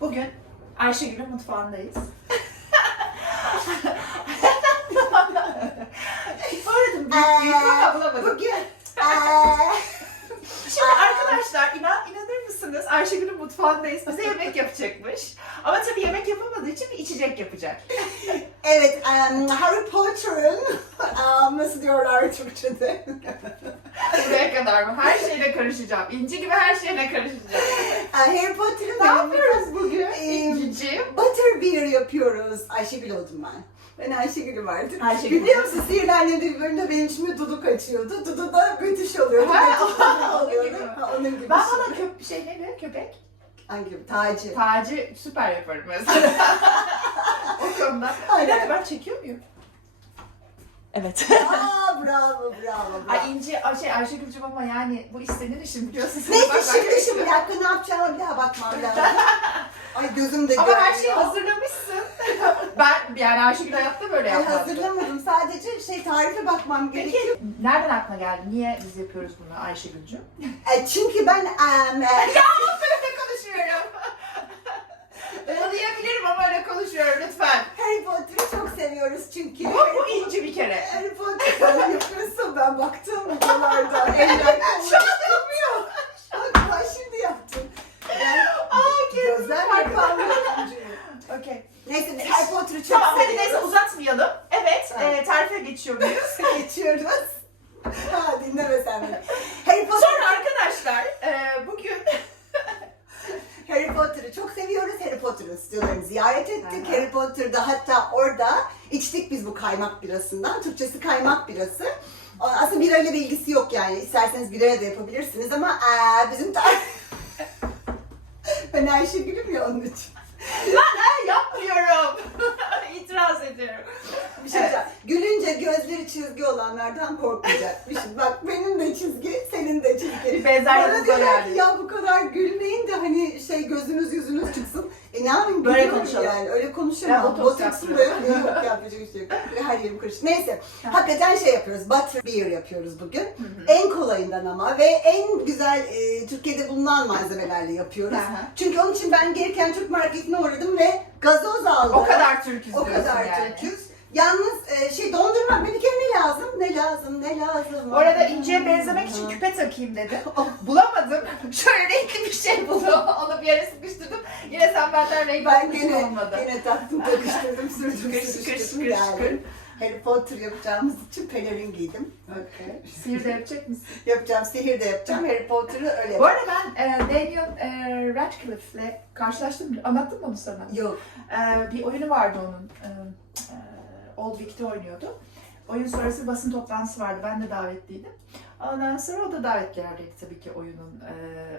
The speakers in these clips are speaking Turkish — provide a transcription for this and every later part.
Bugün Ayşegül'ün mutfağındayız. Büyük büyük ama bulamadım. Bugün eee, Şimdi arkadaşlar inan, inanır mısınız Ayşegül'ün mutfağındayız. Bize yemek yapacakmış. Ama tabii yemek yapamadığı için bir içecek yapacak. evet em, Harry Potter'ın em, nasıl diyorlar Türkçe'de? Buraya kadar mı? Her şeyle karışacağım. İnci gibi her şeyle karışacağım. Eee, Harry Potter'ın Ne yapıyoruz bugün? Em, İnci'ciğim. Butterbeer yapıyoruz. Ayşegül oldum ben. Ben Ayşegül'üm artık. Ayşegül. Biliyor musun Sihirli Annem'de bir bölümde benim içime Dudu kaçıyordu. Dudu da müthiş oluyordu. Ha, onun gibi. Ha, onun gibi. Ben bir şey. bana köp şey neydi? Köpek. Hangi? Taci. Taci süper yaparım mesela. o konuda. Bir Aynen. dakika ben çekiyor muyum? Evet. Aa bravo bravo. bravo. Ay İnci, ay şey Ayşegül'cüm ama yani bu iş senin işin biliyorsun. Neyse şimdi şimdi bir dakika ne yapacağımı bir daha bakmam lazım. Ay gözüm de Ama her görmüyor. şeyi hazırlamışsın. ben yani Ayşegül hayatta böyle Ay, yapmaz. hazırlamadım. Sadece şey tarife bakmam gerekiyor. Peki nereden aklına geldi? Niye biz yapıyoruz bunu Ayşegül'cüm? E, çünkü ben em, e, Ya diyebilirim ama öyle konuşuyorum lütfen. Harry Potter'ı çok seviyoruz çünkü. Bu, bu inci bir kere. Harry Potter sen yapıyorsun ben baktım videolarda. Eller Şu an yapmıyor. Bak ben şimdi yaptım. Ben Aa kendimi gözler fark kaldı. Okey. Neyse biz Harry Potter'ı çok Tamam hadi neyse uzatmayalım. Evet Tamam. e, tarife geçiyor muyuz? Geçiyoruz. Kaymak birasından. Türkçesi kaymak birası. Aslında birayla bir ilgisi yok yani. İsterseniz biraya da yapabilirsiniz ama aa, bizim tar- Ben Ayşegül'üm ya onun için. ben yapmıyorum. İtiraz ediyorum. Bir şey diyeceğim. Gülünce gözleri çizgi olanlardan korkmayacakmışım. Bak benim de çizgi, senin de çizgi. Bir benzer Bana yani. ya bu kadar gülmeyin de hani şey gözünüz yüzünüz çıksın. E ne yapayım Böyle konuşalım. yani öyle konuşamam. botoks Botoksum da yok, yaptırıyorum. ne yok yapacak bir şey yok. Karışık. Neyse hakikaten şey yapıyoruz. Butter beer yapıyoruz bugün. En kolayından ama ve en güzel e, Türkiye'de bulunan malzemelerle yapıyoruz. Aha. Çünkü onun için ben gelirken Türk marketine uğradım ve gazoz aldım. O kadar Türküz O kadar yani. Türküz. Yalnız e, şey dondurma bir kere ne lazım? Ne lazım? Ne lazım? Bu arada İnci'ye benzemek için küpe takayım dedim. Bulamadım. Şöyle renkli bir şey buldum. Onu bir yere sıkıştırdım. Yine sen benden renk ben gene, olmadı. gene taktım, takıştırdım, sürdüm, sürüştürdüm şıkır yani. şıkır. Harry Potter yapacağımız için pelerin giydim. Okay. Sihir de yapacak mısın? Yapacağım, sihir de yapacağım. Harry Potter'ı öyle Bu arada ben e, Daniel e, Radcliffe'le karşılaştım. Anlattım mı onu sana? Yok. E, bir oyunu vardı onun. E, e, Old Vic'te oynuyordu. Oyun sonrası basın toplantısı vardı. Ben de davetliydim. Ondan sonra o da davetlerdeydi tabii ki oyunun e,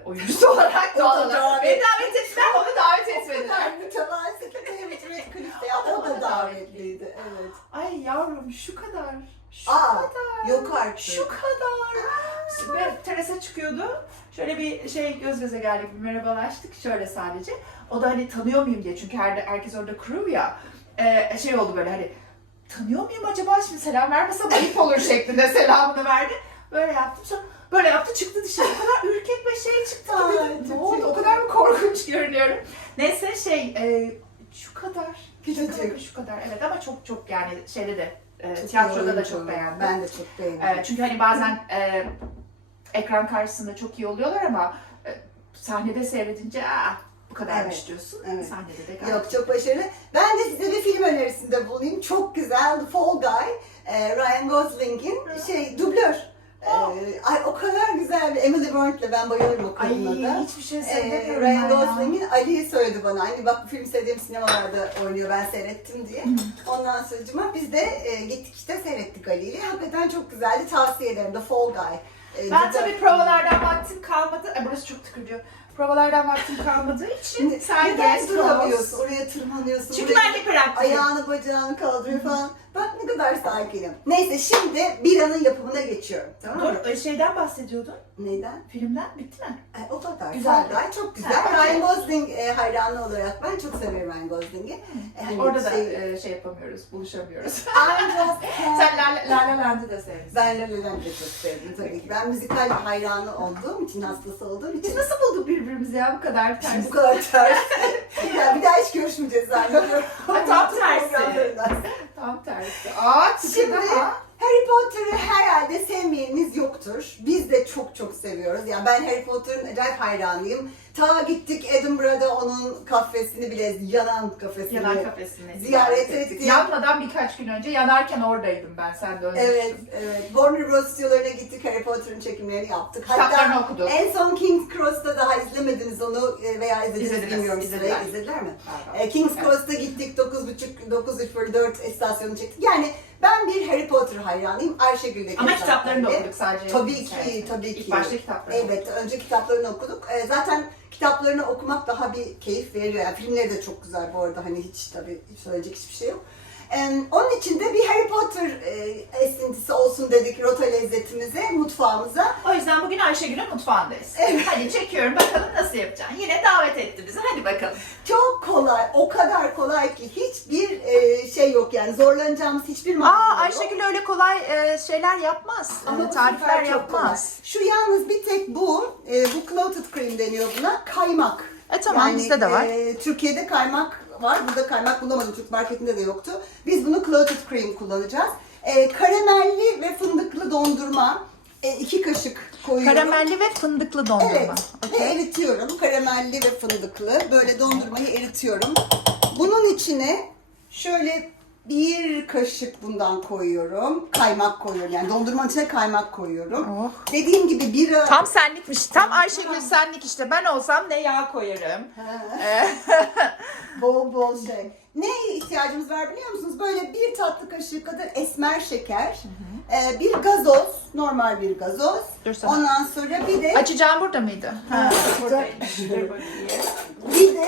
oyuncusu olarak da olarak. davet- Beni davet ettiler, onu davet etmediler. kadar mütevazı ki David Radcliffe ya. O da davetliydi. Evet. Ay yavrum şu kadar. Şu Aa, kadar. Yok artık. Şu kadar. Ve terasa çıkıyordu. Şöyle bir şey göz göze geldik, bir merhabalaştık şöyle sadece. O da hani tanıyor muyum diye çünkü her, herkes orada crew ya. Ee, şey oldu böyle hani tanıyor muyum acaba şimdi selam vermesem ayıp olur şeklinde selamını verdi. Böyle yaptım sonra böyle yaptı çıktı dışarı. O kadar ürkek ve şey çıktı Ay, dedim, ne oldu o kadar mı korkunç görünüyorum. Neyse şey e, şu kadar. Küçücük. Şu kadar evet ama çok çok yani şeyde de e, Çok tiyatroda da çok beğendim. Ben de çok beğendim. E, çünkü hani bazen e, ekran karşısında çok iyi oluyorlar ama e, sahnede seyredince Aa, bu kadarmış Evet, diyorsun. evet. Sahnede de gayet. Yok çok başarılı. Ben de size bir film önerisinde bulunayım. Çok güzel The Fall Guy. Ee, Ryan Gosling'in şey dublör. Ee, ay o kadar güzel bir Emily Blunt'le ben bayılırım o Ay kadına da. hiçbir şey Ee, söylemiyorum Ryan. Gosling'in Ali'yi söyledi bana. Hani bak bu film sevdiğim sinemalarda oynuyor ben seyrettim diye. Ondan sonra biz de e, gittik işte seyrettik Ali'yi. Hakikaten çok güzeldi. Tavsiye ederim The Fall Guy. Ee, Ben dublör- tabii provalardan vaktim kalmadı. E, burası çok tıkırıyor. Provalardan vaktim kalmadığı için sen neden gez duramıyorsun? Oraya tırmanıyorsun. Çünkü buraya- ben hiperaktifim. Ayağını bacağını kaldırıyor falan. Bak ne kadar sakinim. Neyse şimdi biranın yapımına geçiyorum. Tamam mı? Dur e, şeyden bahsediyordun. Neyden? Filmden bitti mi? E, o kadar. Güzel. Güzel. Çok güzel. Ha. Ryan Gosling e, hayranı olarak ben çok severim Ryan Gosling'i. E, hani Orada da şey- e, şey yapamıyoruz, buluşamıyoruz. I'm just Sen La La La Land'ı da sevmişsin. Ben La La Land'ı da çok sevdim tabii ki. Ben müzikal hayranı olduğum için, hastası olduğum Biz için nasıl bulduk birbirimizi ya bu kadar ters? bu kadar ters. görüşmeyeceğiz zannediyorum. Ha, tam tersi. Tam tersi. Tıkı Şimdi daha. Harry Potter'ı herhalde sevmeyeniniz yoktur. Biz de çok çok seviyoruz. Yani ben Harry Potter'ın acayip hayranıyım. Ta gittik Edinburgh'da onun kafesini bile, yanan kafesini. Yanan kafesini Ziyaret ettik. Yanmadan birkaç gün önce yanarken oradaydım ben. Sen de. Evet, evet. Warner Bros. stüdyolarına gittik, Harry Potter'ın çekimlerini yaptık. Kitaplarını okuduk. en son King's Cross'ta daha izlemediniz onu e, veya izlediniz İzlediniz, bilmiyorum izlediler. sırayı izlediler mi? Galiba. E, King's Evet. Cross'ta gittik 9.5 9 bölü 4 istasyonu çektik. Yani ben bir Harry Potter hayranıyım. Ayşegül de Ama kitaplarını da okuduk sadece. Tabii ki, Evet. tabii ki. İlk başta kitaplarını Elbette. Önce kitaplarını okuduk. E, zaten kitaplarını okumak daha bir keyif veriyor. Yani filmleri de çok güzel bu arada. Hani hiç tabii hiç söyleyecek hiçbir şey yok. E, onun için de bir Potter e, esintisi olsun dedik rota lezzetimize, mutfağımıza. O yüzden bugün Ayşegül'ün mutfağındayız. Evet. Hadi çekiyorum bakalım nasıl yapacaksın. Yine davet etti bizi. Hadi bakalım. Çok kolay, o kadar kolay ki hiçbir e, şey yok yani zorlanacağımız hiçbir malzeme Aa yok. Ayşegül öyle kolay e, şeyler yapmaz. Ama tarifler sefer çok yapmaz. kolay. Şu yalnız bir tek bu, e, bu clotted cream deniyor buna, kaymak. E tamam bizde de var. e, Türkiye'de kaymak var, burada kaymak bulamadım, Türk marketinde de yoktu. Biz bunu clotted cream kullanacağız. E, karamelli ve fındıklı dondurma, e, iki kaşık koyuyorum. Karamelli ve fındıklı dondurma. Evet. Ve Okey. eritiyorum. Karamelli ve fındıklı. Böyle dondurmayı eritiyorum. Bunun içine şöyle bir kaşık bundan koyuyorum. Kaymak koyuyorum. Yani dondurmanın içine kaymak koyuyorum. Oh. Dediğim gibi bira... Tam senlikmiş. Tam Ayşegül senlik işte. Ben olsam ne yağ koyarım. Ha, E, bol bol şey. Neye ihtiyacımız var biliyor musunuz? Böyle bir tatlı kaşığı kadar esmer şeker. e, bir gazoz. Normal bir gazoz. Dur sana. Ondan sonra bir de... Açacağım burada mıydı? Ha, buradaymış. Bir de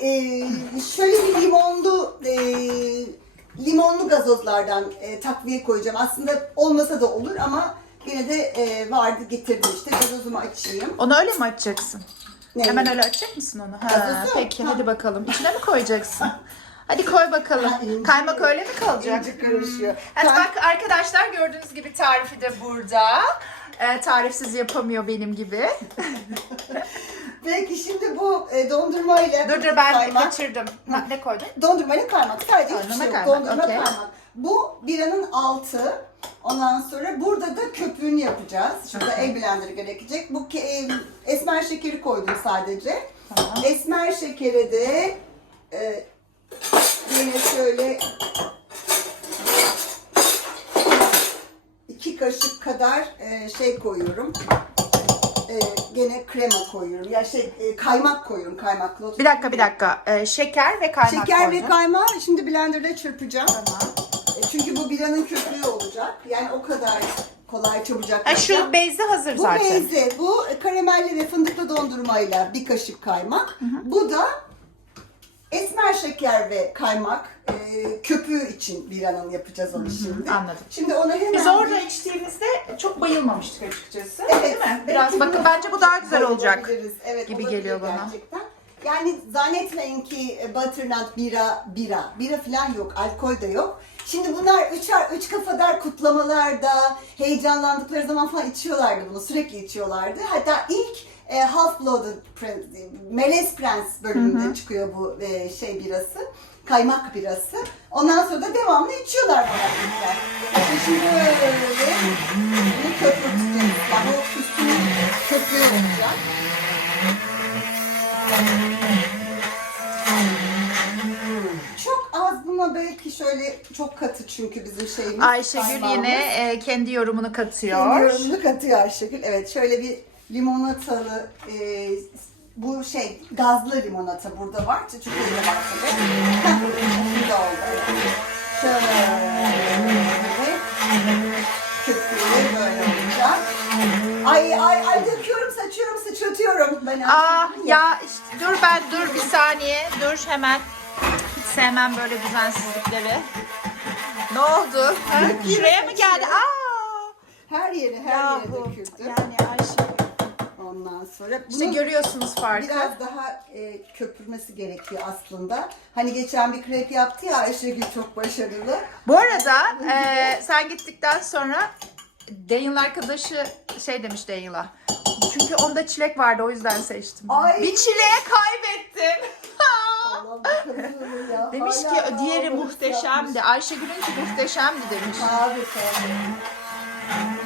e, şöyle bir limonlu e, limonlu gazozlardan e, takviye koyacağım. Aslında olmasa da olur ama yine de e, vardı getirdim işte gazozumu açayım. Onu öyle mi açacaksın? Ne? Hemen öyle açacak mısın onu? Ha, Gazozu? peki Ha. hadi bakalım. İçine mi koyacaksın? Hadi koy bakalım. Kaymak öyle mi kalacak? İnce karışıyor. Evet Kay- bak arkadaşlar gördüğünüz gibi tarifi de burada. Ee, tarifsiz yapamıyor benim gibi. Peki şimdi bu e, dondurmayla Dur dur ben kaymak, kaçırdım. Ne, ne koydun? dondurmayla kaymak sadece hiçbir Dondurma şey yok. kaymak, Dondurma okey. kaymak. Bu biranın altı. Ondan sonra burada da köpüğünü yapacağız. Şurada el blender gerekecek. Bu ke- e, esmer şekeri koydum sadece. Tamam. Esmer şekere de e, yine şöyle iki kaşık kadar e, şey koyuyorum. E, gene krema koyuyorum. Ya şey e, kaymak koyuyorum. Kaymaklı. Bir dakika bir dakika. Ee, şeker ve kaymak Şeker koydun. ve kaymağı şimdi blenderda çırpacağım. Tamam. E, çünkü bu biranın köpüğü olacak. Yani o kadar kolay çabucak. Ha, şu yapacağım. beyzi hazır Bu zaten. beyze, bu karamelli ve fındıklı dondurmayla bir kaşık kaymak. Bu da şeker ve kaymak e, köpüğü için bir anın yapacağız onu şimdi. Anladım. Şimdi onu hemen... Biz orada içtiğimizde çok bayılmamıştık açıkçası. Evet, Değil mi? belki Biraz bakın bunu bence bu daha güzel olacak. Evet, gibi olabilir geliyor bana. Gerçekten. Yani zannetmeyin ki e, butternut bira, bira. Bira falan yok, alkol de yok. Şimdi bunlar üçer, üç kafadar kutlamalarda, heyecanlandıkları zaman falan içiyorlardı bunu. Sürekli içiyorlardı. Hatta ilk e, Half-Blooded Prince, Melez Prens bölümünde çıkıyor bu e, şey birası. Kaymak birası. Ondan sonra da devamlı içiyorlar. İşte şimdi böyle bunu köpürteceğiz. Yani o üstünü köpüğü olacak. Çok az buna belki şöyle çok katı çünkü bizim şeyimiz. Ayşegül yine e, kendi yorumunu katıyor. Kendi yorumunu katıyor Ayşegül. Evet şöyle bir limonatalı e, bu şey gazlı limonata burada var. Çünkü burada var tabii. Burada oldu. Şöyle köpüğü böyle olacak. Ay ay ay döküyorum, saçıyorum, sıçratıyorum. Ben Ah Ayşegül'üm ya işte, dur ben dur bir saniye dur hemen. Hiç sevmem böyle düzensizlikleri. Ne oldu? Ha? Şuraya mı geldi? Aa! Her yere her yere Yahu. döküldü. Yani. Ondan sonra İşte bunu görüyorsunuz farkı. biraz daha e, köpürmesi gerekiyor aslında. Hani geçen bir krep yaptı ya Ayşegül çok başarılı. Bu arada e, sen gittikten sonra Daniel'ın arkadaşı şey demiş Daniel'a. Çünkü onda çilek vardı o yüzden seçtim. Ay. Bir çileğe kaybettim. Allah'ım ya. Demiş Hala ki daha diğeri olmamış muhteşemdi. Ayşegül'ünki muhteşemdi demiş. Abi tabii.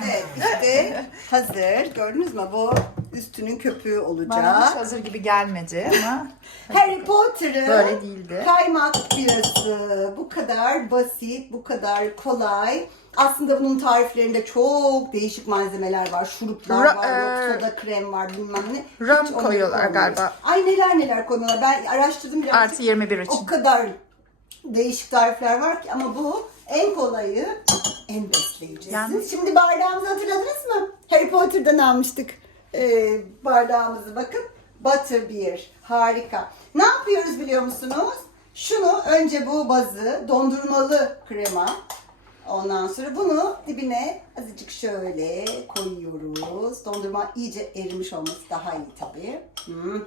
Evet işte hazır. Gördünüz mü? Bu üstünün köpüğü Bana hiç olacak. hazır gibi gelmedi ama Harry Potter'ın böyle değildi. kaymak birası. Bu kadar basit, bu kadar kolay. Aslında bunun tariflerinde çok değişik malzemeler var. Şuruplar Ra- var, yok e, soda krem var bilmem ne. ram onları koyuyorlar galiba. Ay neler neler koyuyorlar. Ben araştırdım biraz. Artı 21 için. O kadar değişik tarifler var ki ama bu en kolayı, en besleyicisi. Yalnız- Şimdi bardağımızı hatırladınız mı? Harry Potter'dan almıştık e, bardağımızı bakın. Butterbeer. Harika. Ne yapıyoruz biliyor musunuz? Şunu önce bu bazı dondurmalı krema. Ondan sonra bunu dibine azıcık şöyle koyuyoruz. Dondurma iyice erimiş olması daha iyi tabii. Hmm.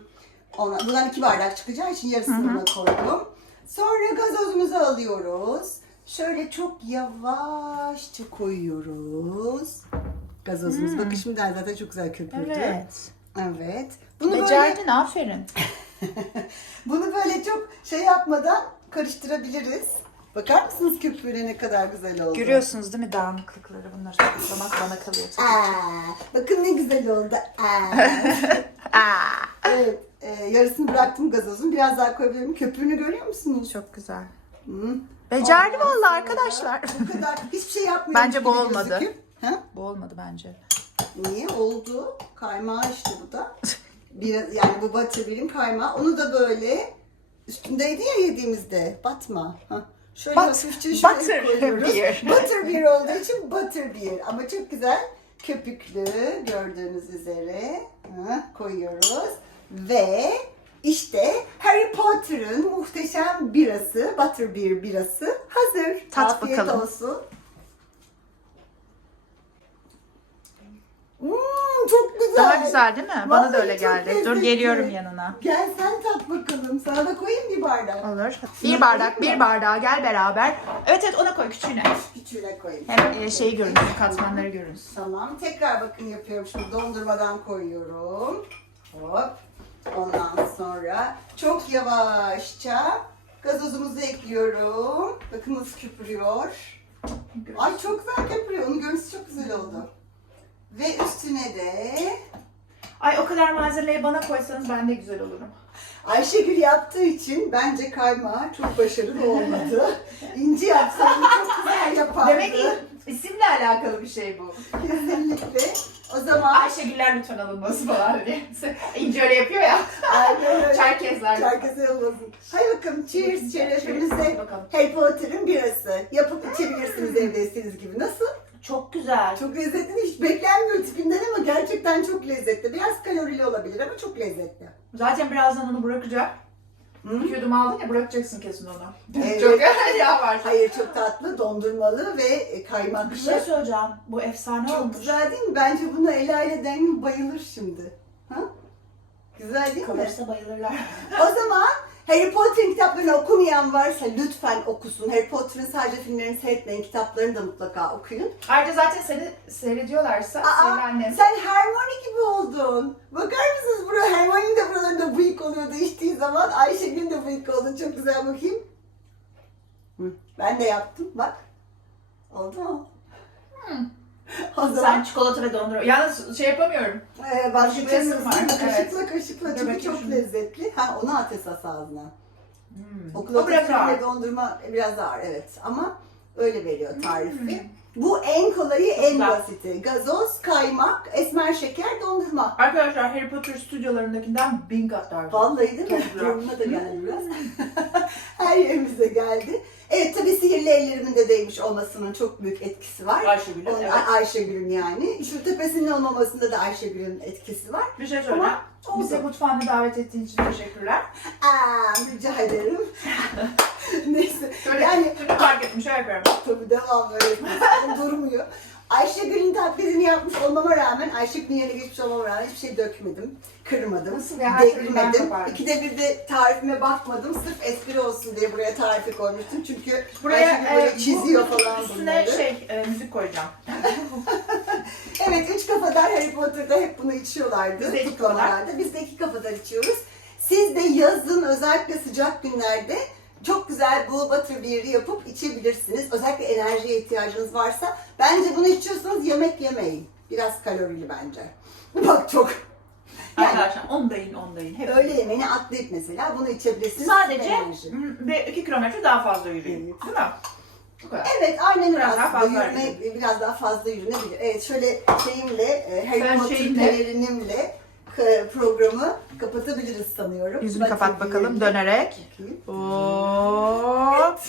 Ona, bundan iki bardak çıkacağı için yarısını buna koydum. Sonra gazozumuzu alıyoruz. Şöyle çok yavaşça koyuyoruz. Gazozumuz. Bakın şimdiden zaten çok güzel köpürdü. Evet. Evet. Bunu böyle, Becerdin aferin. bunu böyle çok şey yapmadan karıştırabiliriz. Bakar mısınız köpüğüne ne kadar güzel oldu? Görüyorsunuz değil mi dağınıklıkları bunları toplamak bana kalıyor. Aa, bakın ne güzel oldu. Aa. Evet, e, yarısını bıraktım gazozun. Biraz daha koyabilirim. Köpüğünü görüyor musunuz? çok güzel. Hı. Becerdi vallahi arkadaşlar. Bu kadar. Hiçbir şey yapmıyor. Bence bu olmadı. Ha? Bu olmadı bence. Niye? Oldu. Kaymağı işte bu da. Biraz, yani bu butterbeer'in kaymağı. Onu da böyle üstündeydi ya yediğimizde. Batma. Ha. Şöyle But- hafifçe şöyle butterbeer. koyuyoruz. Butterbeer olduğu için butterbeer. Ama çok güzel köpüklü gördüğünüz üzere ha, koyuyoruz. Ve işte Harry Potter'ın muhteşem birası, Butterbeer birası hazır. Tat Afiyet bakalım. olsun. Hmm, çok güzel. Daha güzel değil mi? Bana da öyle çok geldi. Dur lezzetli. geliyorum yanına. Gel sen tat bakalım. Sana da koyayım bir bardak. Olur. Bir bardak, bir bardağa gel beraber. Evet evet ona koy küçüğüne. Küçüğüne koyayım. Hem e, şeyi görünsün, katmanları görünsün. Tamam. Tekrar bakın yapıyorum. Şimdi dondurmadan koyuyorum. Hop. Ondan sonra çok yavaşça gazozumuzu ekliyorum. Bakın nasıl köpürüyor. Ay çok güzel köpürüyor. Onun görüntüsü çok güzel oldu. Üstüne de Ay o kadar malzemeyi bana koysanız ben de güzel olurum. Ayşegül yaptığı için bence kaymağı çok başarılı olmadı. İnci yapsaydı çok güzel yapardı. Demek ki isimle alakalı bir şey bu. Kesinlikle. O zaman Ayşegüller lütfen alınması falan diye. İnce öyle yapıyor ya. Aynen öyle. Çerkezler. Çerkeze olmasın. Hay bakalım cheers şerefinize. Bakalım. Harry Potter'ın birası. Yapıp içebilirsiniz evde istediğiniz gibi. Nasıl? Çok güzel. Çok lezzetli. Hiç beklenmiyor tipinden ama gerçekten çok lezzetli. Biraz kalorili olabilir ama çok lezzetli. Zaten birazdan onu bırakacağım. Hı? Bir yudum aldın ya bırakacaksın kesin onu. Evet. Çok yağ var. Hayır çok tatlı, dondurmalı ve e, Bir kaymaklı. şey söyleyeceğim. Bu efsane Çok olmuş. güzel değil mi? Bence buna Ela ile Dengin bayılır şimdi. Ha? Güzel değil mi? Kalırsa bayılırlar. O zaman Harry Potter'ın kitaplarını okumayan varsa lütfen okusun. Harry Potter'ın sadece filmlerini seyretmeyin, kitaplarını da mutlaka okuyun. Ayrıca zaten seni seyrediyorlarsa Aa, senin annen. sen Hermione gibi oldun. Bakar mısınız buraya? Hermione'nin de buralarında bıyık oluyordu içtiği zaman. Ayşegül'ün de bıyık oldu. Çok güzel bakayım. Hı, Ben de yaptım. Bak. Oldu mu? O zaman Sen çikolata ve dondurma. Yalnız şey yapamıyorum. Ee, vazgeçemiyorsun. Var, Kaşıkla kaşıkla Dur çünkü bakayım çok şunu. lezzetli. Ha onu at esas ağzına. Hmm. O ağır. ve dondurma biraz ağır evet ama öyle veriyor tarifi. Hmm. Bu en kolayı en güzel. basiti. Gazoz, kaymak, esmer şeker, dondurma. Arkadaşlar Harry Potter stüdyolarındakinden bin kat daha güzel. Vallahi değil mi? Çok güzel. Yorumuna da geldi biraz. Her yerimize geldi. Evet tabii sihirli ellerimin de değmiş olmasının çok büyük etkisi var. Ayşegül'ün, Onun- evet. Ay- Ayşegül'ün yani. Şu tepesinin olmamasında da Ayşegül'ün etkisi var. Bir şey söyleyeceğim. Ama Bize oldu. mutfağına davet ettiğin için teşekkürler. Aa, rica ederim. Neyse. Şöyle Yani şunu fark ettim. Şöyle yapıyorum. Tabii devam böyle durmuyor. Ayşegül'ün taklidini yapmış olmama rağmen, Ayşegül'ün yerine geçmiş olmama rağmen hiçbir şey dökmedim, kırmadım, Nasıl ya? Her türlü ben devirmedim. yapardım. İkide bir de tarifime bakmadım, sırf espri olsun diye buraya tarifi koymuştum. Çünkü Buraya Ayşegül böyle e, çiziyor bu falan üstüne bunları. şey e, müzik koyacağım. Evet, üç kafadar Harry Potter'da hep bunu içiyorlardı. Biz de iki kutlamalarda. Biz de iki kafadar içiyoruz. Siz de yazın özellikle sıcak günlerde Çok güzel bu butter beer'i yapıp içebilirsiniz. Özellikle enerjiye ihtiyacınız varsa. Bence bunu içiyorsanız yemek yemeyin. Biraz kalorili bence. Bak çok. Yani Arkadaşlar ondayın ondayın. Hep öğle yemeğini atlayıp mesela bunu içebilirsiniz. Sadece Enerji. ve 2 kilometre daha fazla yürüyün. Evet. Değil mi? Bu kadar. Evet aynen öyle Biraz daha fazla Yürümek biraz daha fazla yürünebilir. Evet şöyle şeyimle, e, Harry Ben Potter şeyimle- pelerinimle programı kapatabiliriz sanıyorum. Yüzünü Butter kapat bakalım dönerek. Bakayım. Hop.